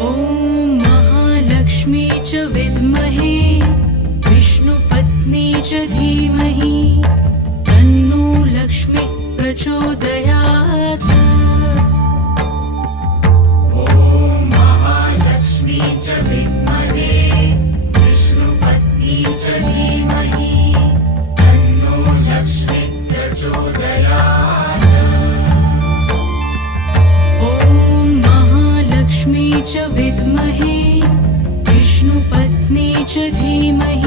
ॐ महालक्ष्मी च विद्महे विष्णुपत्नी च धीमहि तन्नो लक्ष्मी प्रचोदयात्। ॐ महालक्ष्मी च विद्महे विष्णुपत्नी च धीमहि तन्नो लक्ष्मी प्रचोदयात्। ॐ महालक्ष्मी च विद्महे विष्णुपत्नी च धीमहि